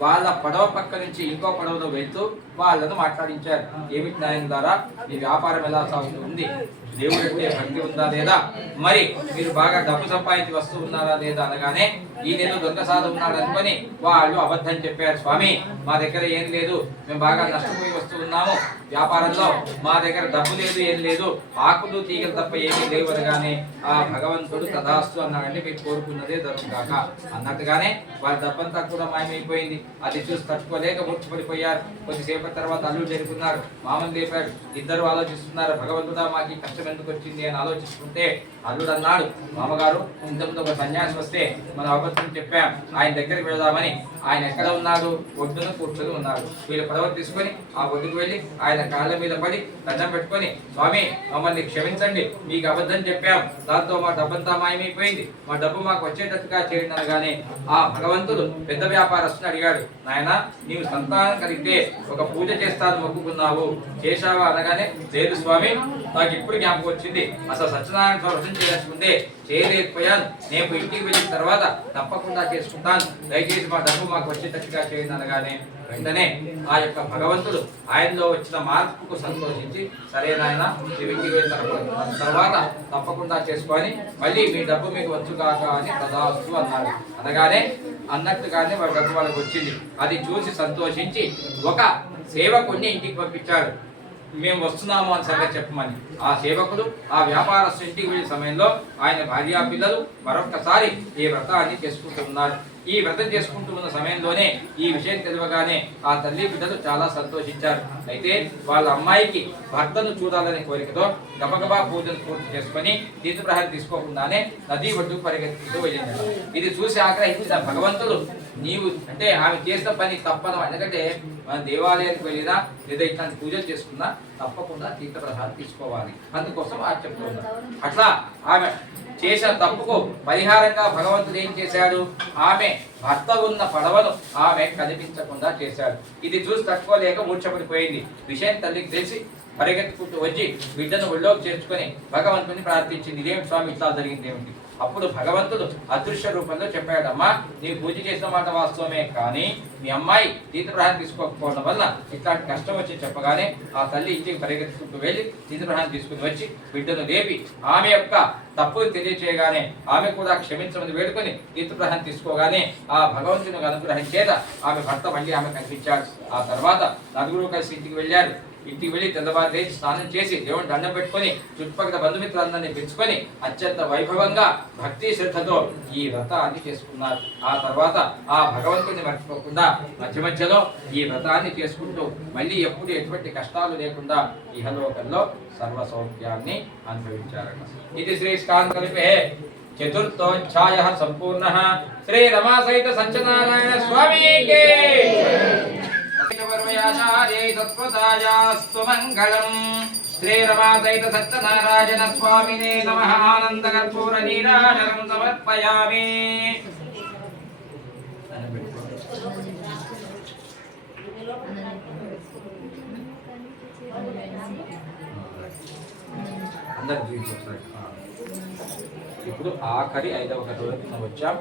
వాళ్ళ పడవ పక్క నుంచి ఇంకో పడవలో వెళ్తూ వాళ్ళను మాట్లాడించారు. ఏమిటి నాయన ద్వారా మీ వ్యాపారం ఎలా సాగుతుంది దేవుడు అంటే భక్తి ఉందా లేదా? మరి మీరు బాగా డబ్బు సంపాదించి వస్తూ ఉన్నారా లేదా అనగానే ఈ నేను దొంగ సాధు ఉన్నాడు అనుకొని వాళ్ళు అబద్ధం చెప్పారు. స్వామి మా దగ్గర ఏం లేదు. మేము బాగా నష్టపోయి వస్తూ ఉన్నాము. వ్యాపారంలో మా దగ్గర డబ్బు లేదు ఏం లేదు. ఆకులు తీగలు తప్ప ఏమీ లేవు అనగానే ఆ భగవంతుడు తదాస్తు అన్నాడంటే మీరు కోరుకున్నదే దొరకగాక అన్నట్టుగానే వాళ్ళ డబ్బంతా కూడా మాయమైపోయింది. అది చూసి తట్టుకోలేక మూర్చిపడిపోయారు కొద్దిసేపటి తర్వాత అల్లుడు జరుగుతున్నారు. మామని లేపారు ఇద్దరు ఆలోచిస్తున్నారు. భగవంతుడా మాకు కష్టం ఎందుకు వచ్చింది అని ఆలోచిస్తుంటే అల్లుడు అన్నాడు మామగారు ఇంతకుముందు ఒక సన్యాసి వస్తే మన అబద్ధం చెప్పాం. ఆయన దగ్గరికి వెళదామని. ఆయన ఎక్కడ ఉన్నాడు? ఒడ్డున కూర్చొని ఉన్నాడు. వీళ్ళు పడవ తీసుకొని ఆ ఒడ్డుకు వెళ్ళి ఆయన కాళ్ళ మీద పడి దండం పెట్టుకొని స్వామి మమ్మల్ని క్షమించండి. మీకు అబద్ధం చెప్పాం. దాంతో మా డబ్బంతా మాయమైపోయింది. మా డబ్బు మాకు వచ్చేటట్టుగా చేయండి అనగానే ఆ భగవంతుడు పెద్ద వ్యాపారస్తుని అడిగాడు. నాయన నీవు సంతానం కలిగితే ఒక పూజ చేస్తాను మొక్కుకున్నావు. చేశావా? అనగానే లేదు స్వామి నాకు ఇప్పుడు జ్ఞాపకం వచ్చింది. అసలు సత్యనారాయణ స్వామి వ్రతం చేయలేకపోయాను. నేను ఇంటికి వెళ్ళిన తర్వాత తప్పకుండా చేసుకుంటాను. దయచేసి మా డబ్బు మాకు వచ్చేటట్టుగా చేయండి అనగానే వెంటనే ఆ యొక్క భగవంతుడు ఆయనలో వచ్చిన మార్పుకు సంతోషించి సరే నాయన ఇంటికి వెళ్ళిన తర్వాత తర్వాత తప్పకుండా చేసుకొని మళ్ళీ మీ డబ్బు మీకు వచ్చుగాక అని తదాస్తు అన్నాడు. అనగానే అన్నట్టుగానే వాళ్ళ డబ్బు వాళ్ళకి వచ్చింది అది చూసి సంతోషించి ఒక సేవకుణ్ణి ఇంటికి పంపించాడు మేము వస్తున్నాము అని సరిగ్గా చెప్పమని. ఆ సేవకుడు ఆ వ్యాపారస్తు ఇంటికి వెళ్ళే సమయంలో ఆయన భార్యా పిల్లలు మరొకసారి ఈ వ్రతాన్ని చేసుకుంటూ ఉన్నారు. ఈ వ్రతం చేసుకుంటూ ఉన్న సమయంలోనే ఈ విషయం తెలియగానే ఆ తల్లి బిడ్డలు చాలా సంతోషించారు. అయితే వాళ్ళ అమ్మాయికి భర్తను చూడాలనే కోరికతో గబగబా పూజలు పూర్తి చేసుకొని తీర్థప్రహారం తీసుకోకుండానే నదీ ఒడ్డుకు పరిగెత్తుతూ వెళ్ళింది ఇది చూసి ఆగ్రహించిన భగవంతుడు నీవు అంటే ఆమె చేసిన పని తప్పదు. ఎందుకంటే మన దేవాలయానికి వెళ్ళినా లేదా ఇట్లాంటి పూజలు చేసుకున్నా తప్పకుండా తీర్థప్రసాదం తీసుకోవాలి. అందుకోసం ఆ చెప్తున్నారు అట్లా ఆమె చేసిన తప్పుకు పరిహారంగా భగవంతుడు ఏం చేశాడు? ఆమె భర్త ఉన్న పడవను ఆమె కనిపించకుండా చేశాడు. ఇది చూసి తట్టుకోలేక మూర్ఛపడిపోయింది. విషయం తల్లికి తెలిసి పరిగెత్తుకుంటూ వచ్చి బిడ్డను ఒళ్ళోకి చేర్చుకొని భగవంతుని ప్రార్థించింది. ఇదేమి స్వామి ఇట్లా జరిగింది ఏమిటి? అప్పుడు భగవంతుడు అదృశ్య రూపంలో చెప్పాడమ్మా నీవు పూజ చేసిన మాట వాస్తవమే కానీ మీ అమ్మాయి తీర్థప్రహారం తీసుకోకపోవడం వల్ల ఇట్లాంటి కష్టం వచ్చి చెప్పగానే ఆ తల్లి ఇంటికి పరిగెత్తుకుంటూ వెళ్ళి తీర్థప్రహారం తీసుకుని వచ్చి బిడ్డను లేపి ఆమె యొక్క తప్పును తెలియచేయగానే ఆమె కూడా క్షమించమని వేడుకొని తీర్థప్రహారం తీసుకోగానే ఆ భగవంతుని అనుగ్రహం చేత ఆమె భర్త మళ్ళీ ఆమె కనిపించాడు. ఆ తర్వాత నలుగురు కలిసి ఇంటికి వెళ్ళారు. ఇంటికి వెళ్ళి తెల్లవారు లేచి స్నానం చేసి దేవుని దండం పెట్టుకొని చుట్టుపక్కల బంధుమిత్రులందరినీ పెంచుకొని అత్యంత వైభవంగా భక్తి శ్రద్ధతో ఈ వ్రతాన్ని చేసుకున్నారు. ఆ తర్వాత ఆ భగవంతుని మర్చిపోకుండా మధ్య మధ్యలో ఈ వ్రతాన్ని చేసుకుంటూ మళ్ళీ ఎప్పుడు ఎటువంటి కష్టాలు లేకుండా ఇహలోకంలో సర్వ సౌఖ్యాన్ని అనుభవించారట. ఇది శ్రీ స్కాంతలిపే చతుర్థోధ్యాయ సంపూర్ణ. శ్రీ రమాసహిత సత్యనారాయణ స్వామి! తత్వతాయాస్వమంగళం శ్రీరమాదైత సత్యనారాయణ స్వామినే నమ. ఆనంద కర్పూర నీరాజనం సమర్పయామి అందరు ఇప్పుడు ఆఖరి ఐదవ కథలోకి మనం వచ్చాం.